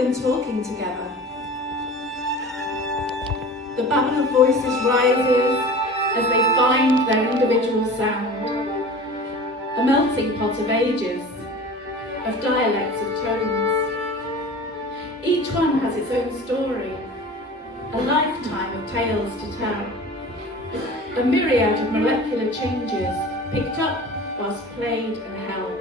them talking together. The babble of voices rises as they find their individual sound, a melting pot of ages, of dialects of tones. Each one has its own story, a lifetime of tales to tell, a myriad of molecular changes picked up whilst played and held.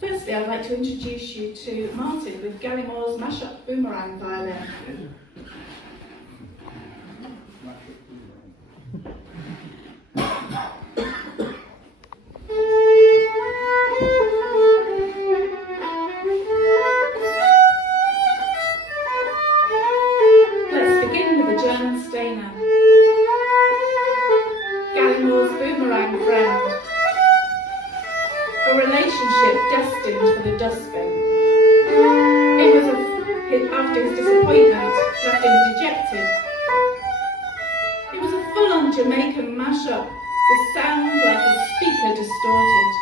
Firstly, I'd like to introduce you to Martin with Gallimore's Mashup Boomerang violin. Let's begin with the German Stainer, Gallimore's boomerang friend. A relationship destined for the dustbin. It was after his disappointment left him dejected. It was a full-on Jamaican mashup with sound like a speaker distorted.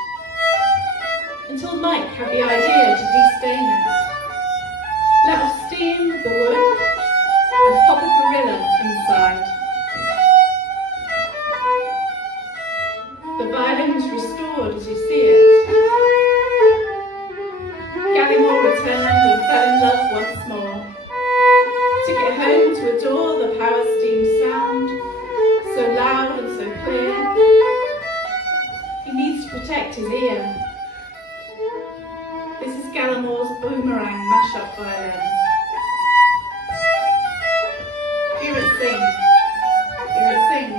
Until Mike had the idea to destain it. Let off steam with the wood and pop a gorilla inside. The violin was restored as you see it. Gallimore returned and fell in love once more. Took it home to adore the power steam sound, so loud and so clear. He needs to protect his ear. This is Gallimore's Boomerang mashup violin. Hear it sing. Hear it sing.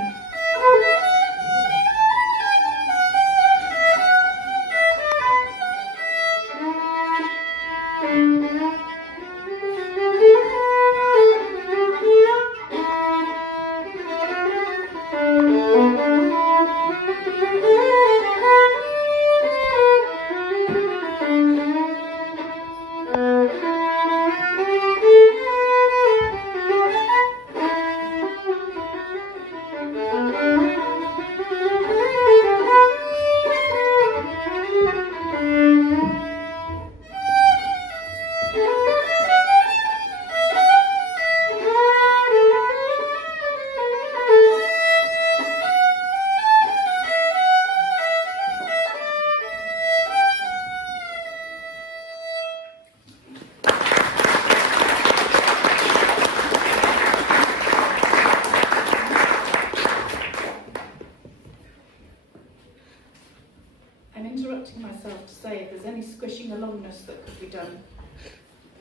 Myself to say if there's any squishing alongness that could be done,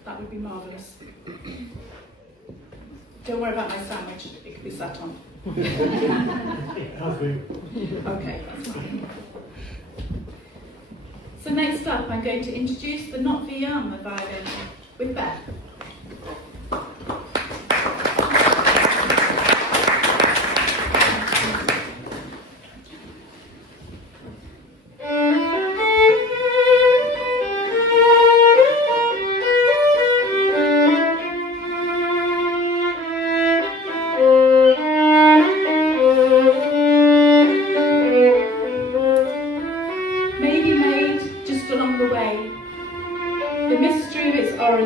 that would be marvellous. Don't worry about my sandwich, it could be sat on. Okay, that's fine. So next up I'm going to introduce the Not Violin violin with Beth.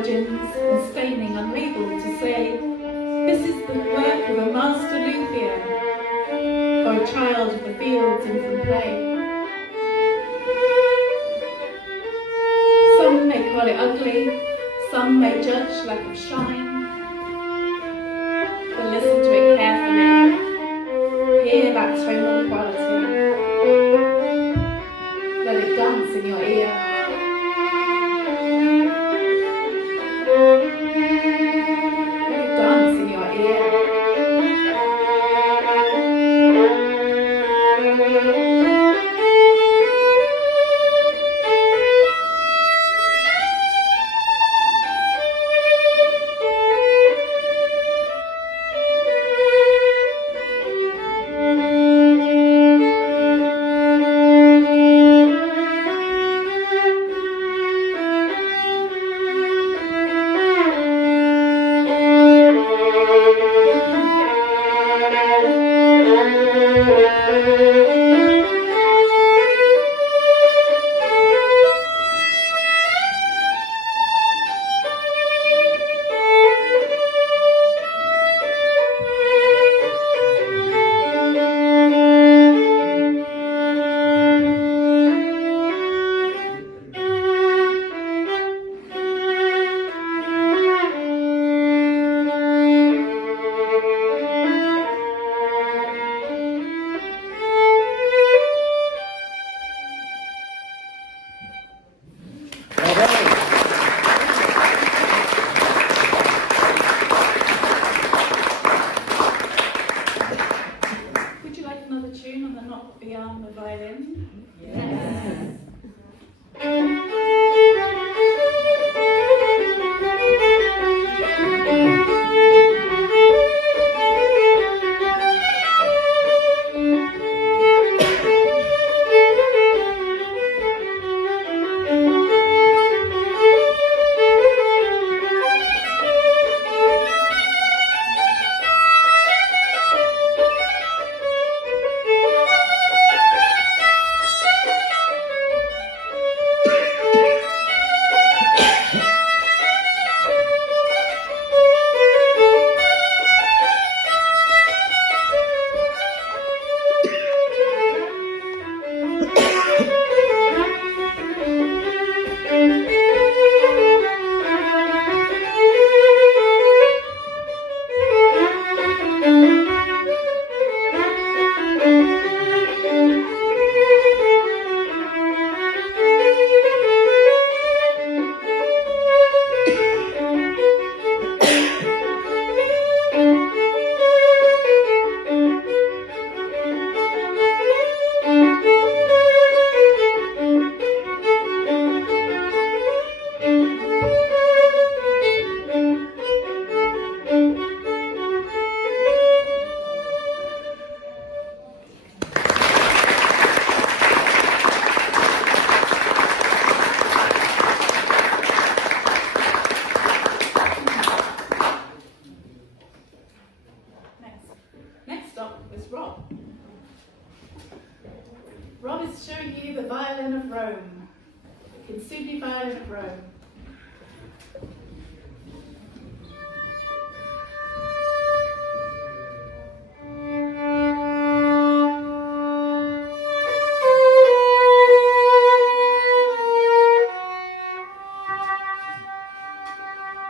And staining unable to say, this is the work of a master luthier, or a child of the fields and from play. Some may call it ugly, some may judge lack of shine, but listen to it carefully, hear that tonal quality, let it dance in your ear.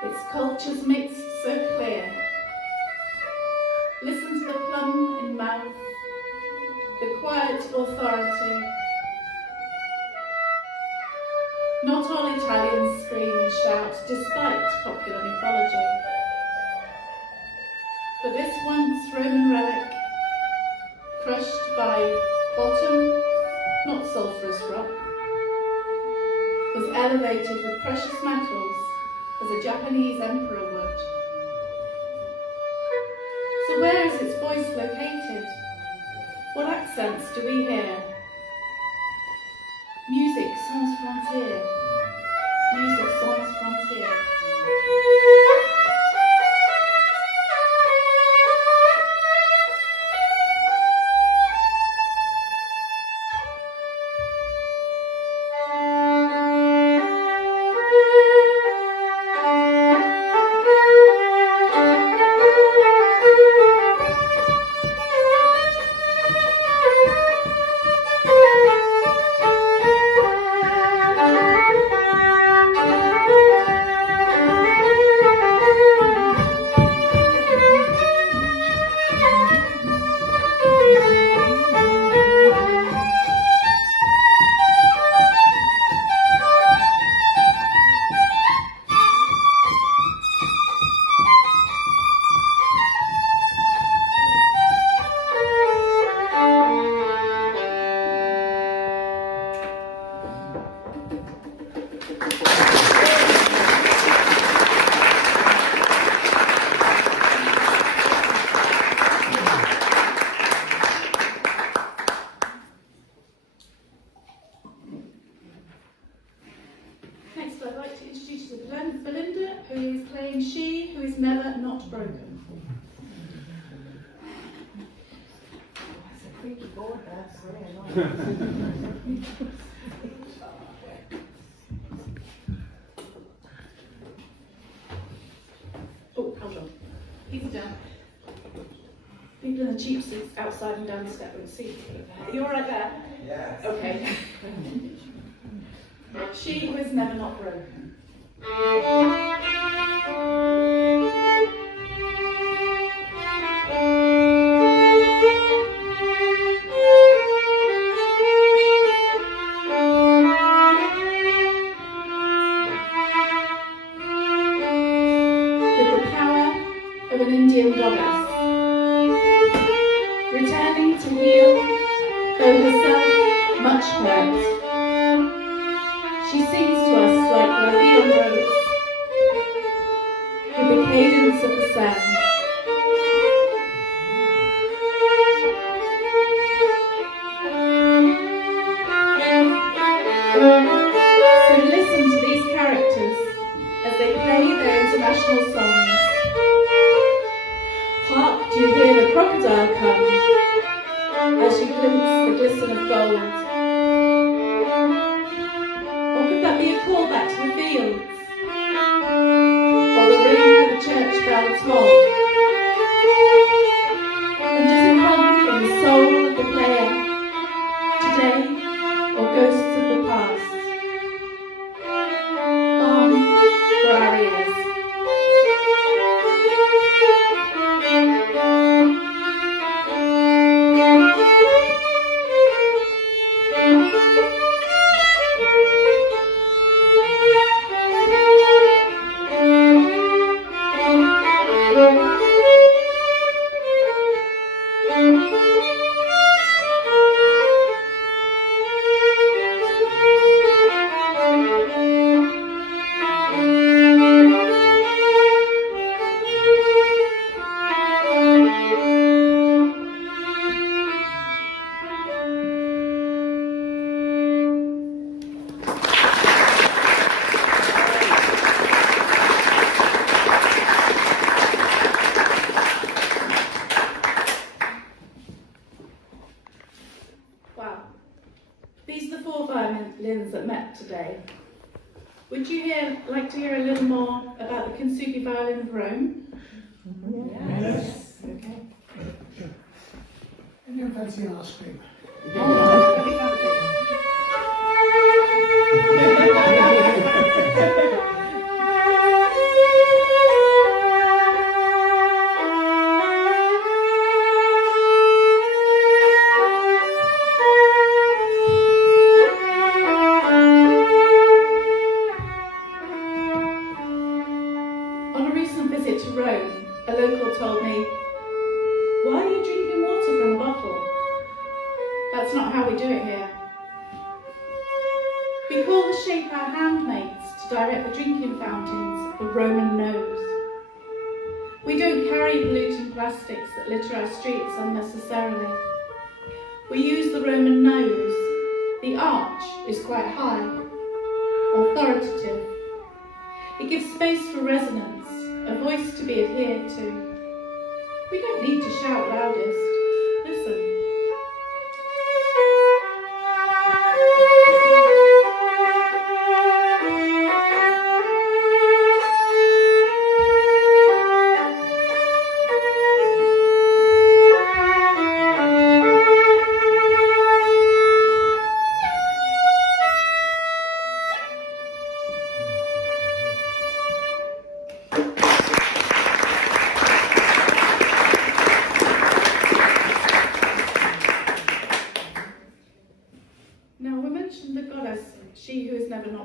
its cultures mixed so clear. Listen to the plum in mouth, the quiet authority. Not all Italians scream and shout despite popular mythology. But this once Roman relic, crushed by bottom, not sulphurous rock, was elevated with precious metals as a Japanese emperor would. So where is its voice located? What accents do we hear? Music sans frontières. Music sans frontières. Belinda, who is playing She Who Is Never Not Broken. That's a creaky board, that's really nice. Oh, hold on. Easy down. People in the cheap seats outside and down the step would see. Are you all right there? Yes. Okay. She Who Is Never Not Broken. With the power of an Indian goddess, returning to heal, though herself much hurt. She sings to us like the Leon Rose, with the cadence of the sound. So listen to these characters as they play their international songs. Hark, do you hear the crocodile come, as you glimpse the glisten of gold? Or could that be a callback to the fields? Or the ring of the church bell toll? And does it come from the soul of the player, today, or ghosts of the past? Balm for our ears. Violins that met today. Would you like to hear a little more about the Kintsugi Violin of Rome? Yes. Okay. Anyone fancy an ice cream? Rome, a local told me, "Why are you drinking water from a bottle? That's not how we do it here. We call the shape our hand makes to direct the drinking fountains a Roman nose. We don't carry polluting plastics that litter our streets unnecessarily. We use the Roman nose. The arch is quite high, authoritative. It gives space for resonance, a voice to be adhered to. We don't need to shout loudest. Listen."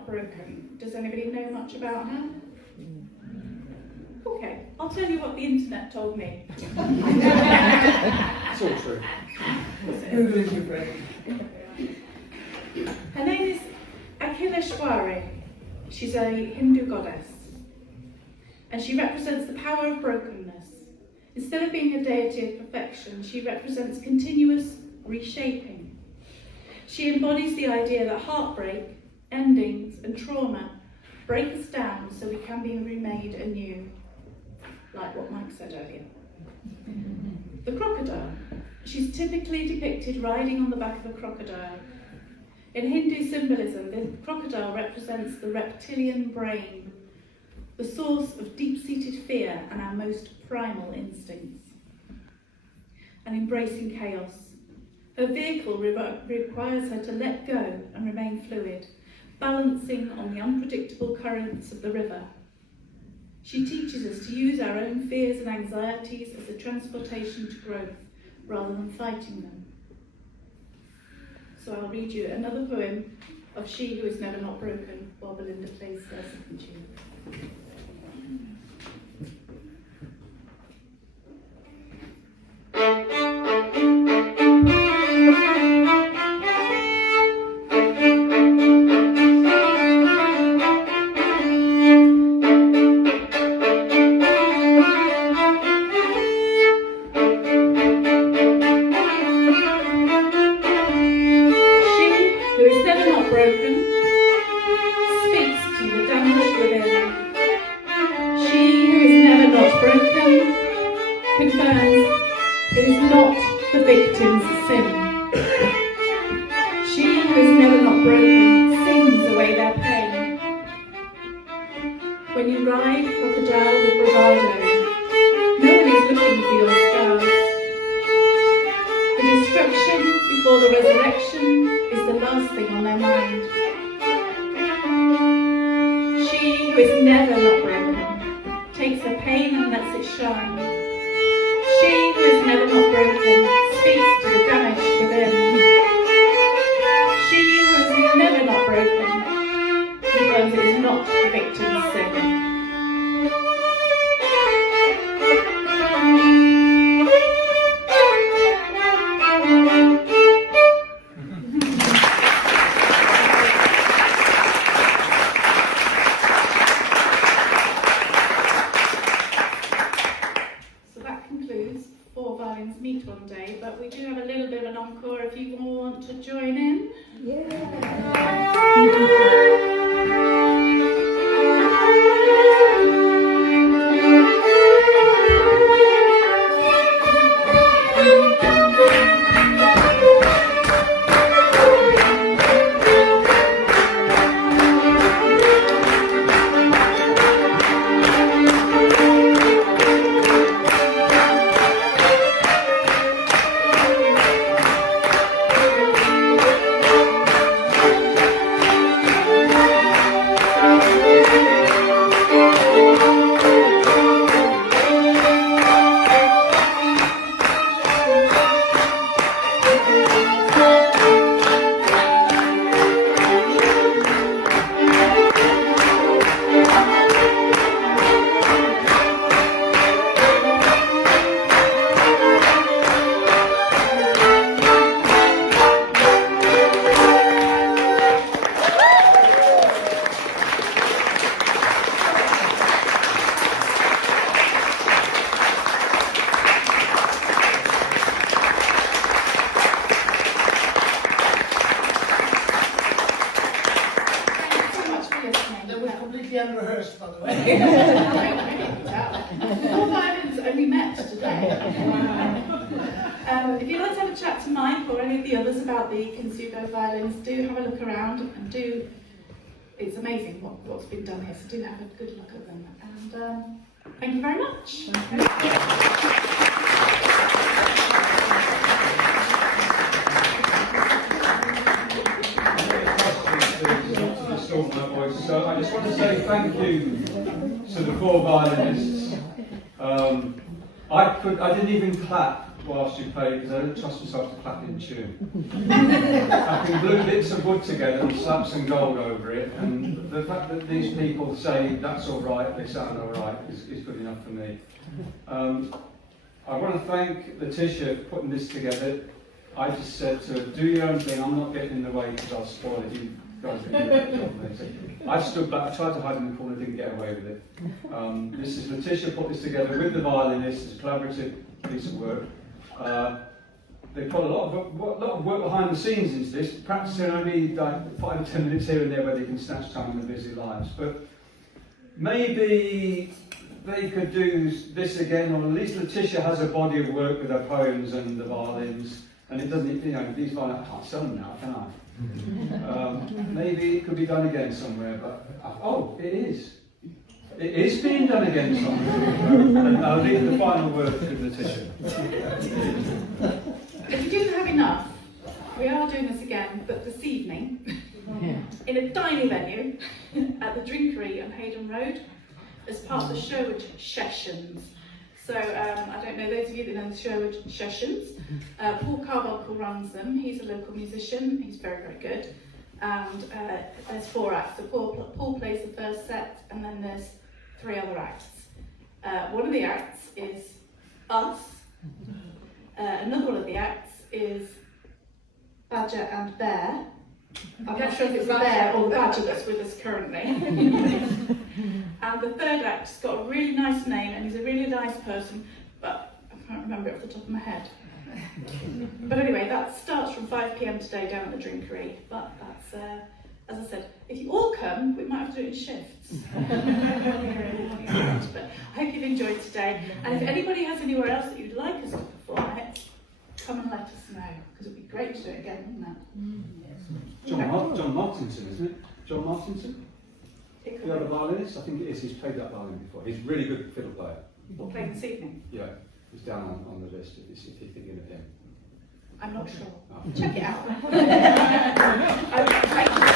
Broken. Does anybody know much about her? Okay, I'll tell you what the internet told me. It's all true. Googling your brain. Her name is Akileshwari. She's a Hindu goddess. And she represents the power of brokenness. Instead of being a deity of perfection, she represents continuous reshaping. She embodies the idea that heartbreak, endings and trauma break us down so we can be remade anew, like what Mike said earlier. The crocodile. She's typically depicted riding on the back of a crocodile. In Hindu symbolism, the crocodile represents the reptilian brain, the source of deep-seated fear and our most primal instincts. And embracing chaos. Her vehicle requires her to let go and remain fluid, balancing on the unpredictable currents of the river. She teaches us to use our own fears and anxieties as a transportation to growth, rather than fighting them. So I'll read you another poem of She Who Is Never Not Broken, while Belinda plays their second tune. If you'd like to have a chat to Mike or any of the others about the Kintsugi Violins, do have a look around and it's amazing what's been done here, so do have a good look at them. And thank you very much. So I just want to say thank you to the 4 violinists. I didn't even clap whilst you played because I didn't trust myself to clap in tune. I can glue bits of wood together and slap some gold over it, and the fact that these people say that's all right, they sound all right, is good enough for me. I want to thank Lytisha for putting this together. I just said to her, do your own thing, I'm not getting in the way because I'll spoil it. You guys can do that job, mate. I stood back, I tried to hide in the corner, didn't get away with it. This is Lytisha put this together with the violinists, it's a collaborative piece of work. They put a lot of work behind the scenes into this, practicing only like 5 or 10 minutes here and there where they can snatch time in their busy lives. But maybe they could do this again, or at least Lytisha has a body of work with her poems and the violins, and it doesn't, these violins, I can't sell them now, can I? Maybe it could be done again somewhere, but it is. It is being done again somewhere. And I'll leave the final word with Lytisha. If you didn't have enough, we are doing this again, but this evening, in a tiny venue at the Drinkery on Hayden Road, as part of the Sherwood Sessions. So I don't know, those of you that know the Sherwood Sessions, Paul Carbuncle runs them. He's a local musician, he's very, very good. And there's 4 acts. So Paul plays the first set, and then there's 3 other acts. One of the acts is us. Another one of the acts is Badger and Bear. I'm not sure if it's the bear or the badger that's with us currently. And the 3rd act's got a really nice name, and he's a really nice person, but I can't remember it off the top of my head. But anyway, that starts from 5 PM today down at the Drinkery. But that's, as I said, if you all come, we might have to do it in shifts. But I hope you've enjoyed today. And if anybody has anywhere else that you'd like us to perform it, come and let us know, because it'd be great to do it again, wouldn't it? John Martinson, isn't it? John Martinson? The other violinist? I think it is. He's played that violin before. He's a really good fiddle player. We'll play this evening. Yeah, he's down on the list if you're thinking of him. I'm not sure. Oh. Check it out. Okay, thank you.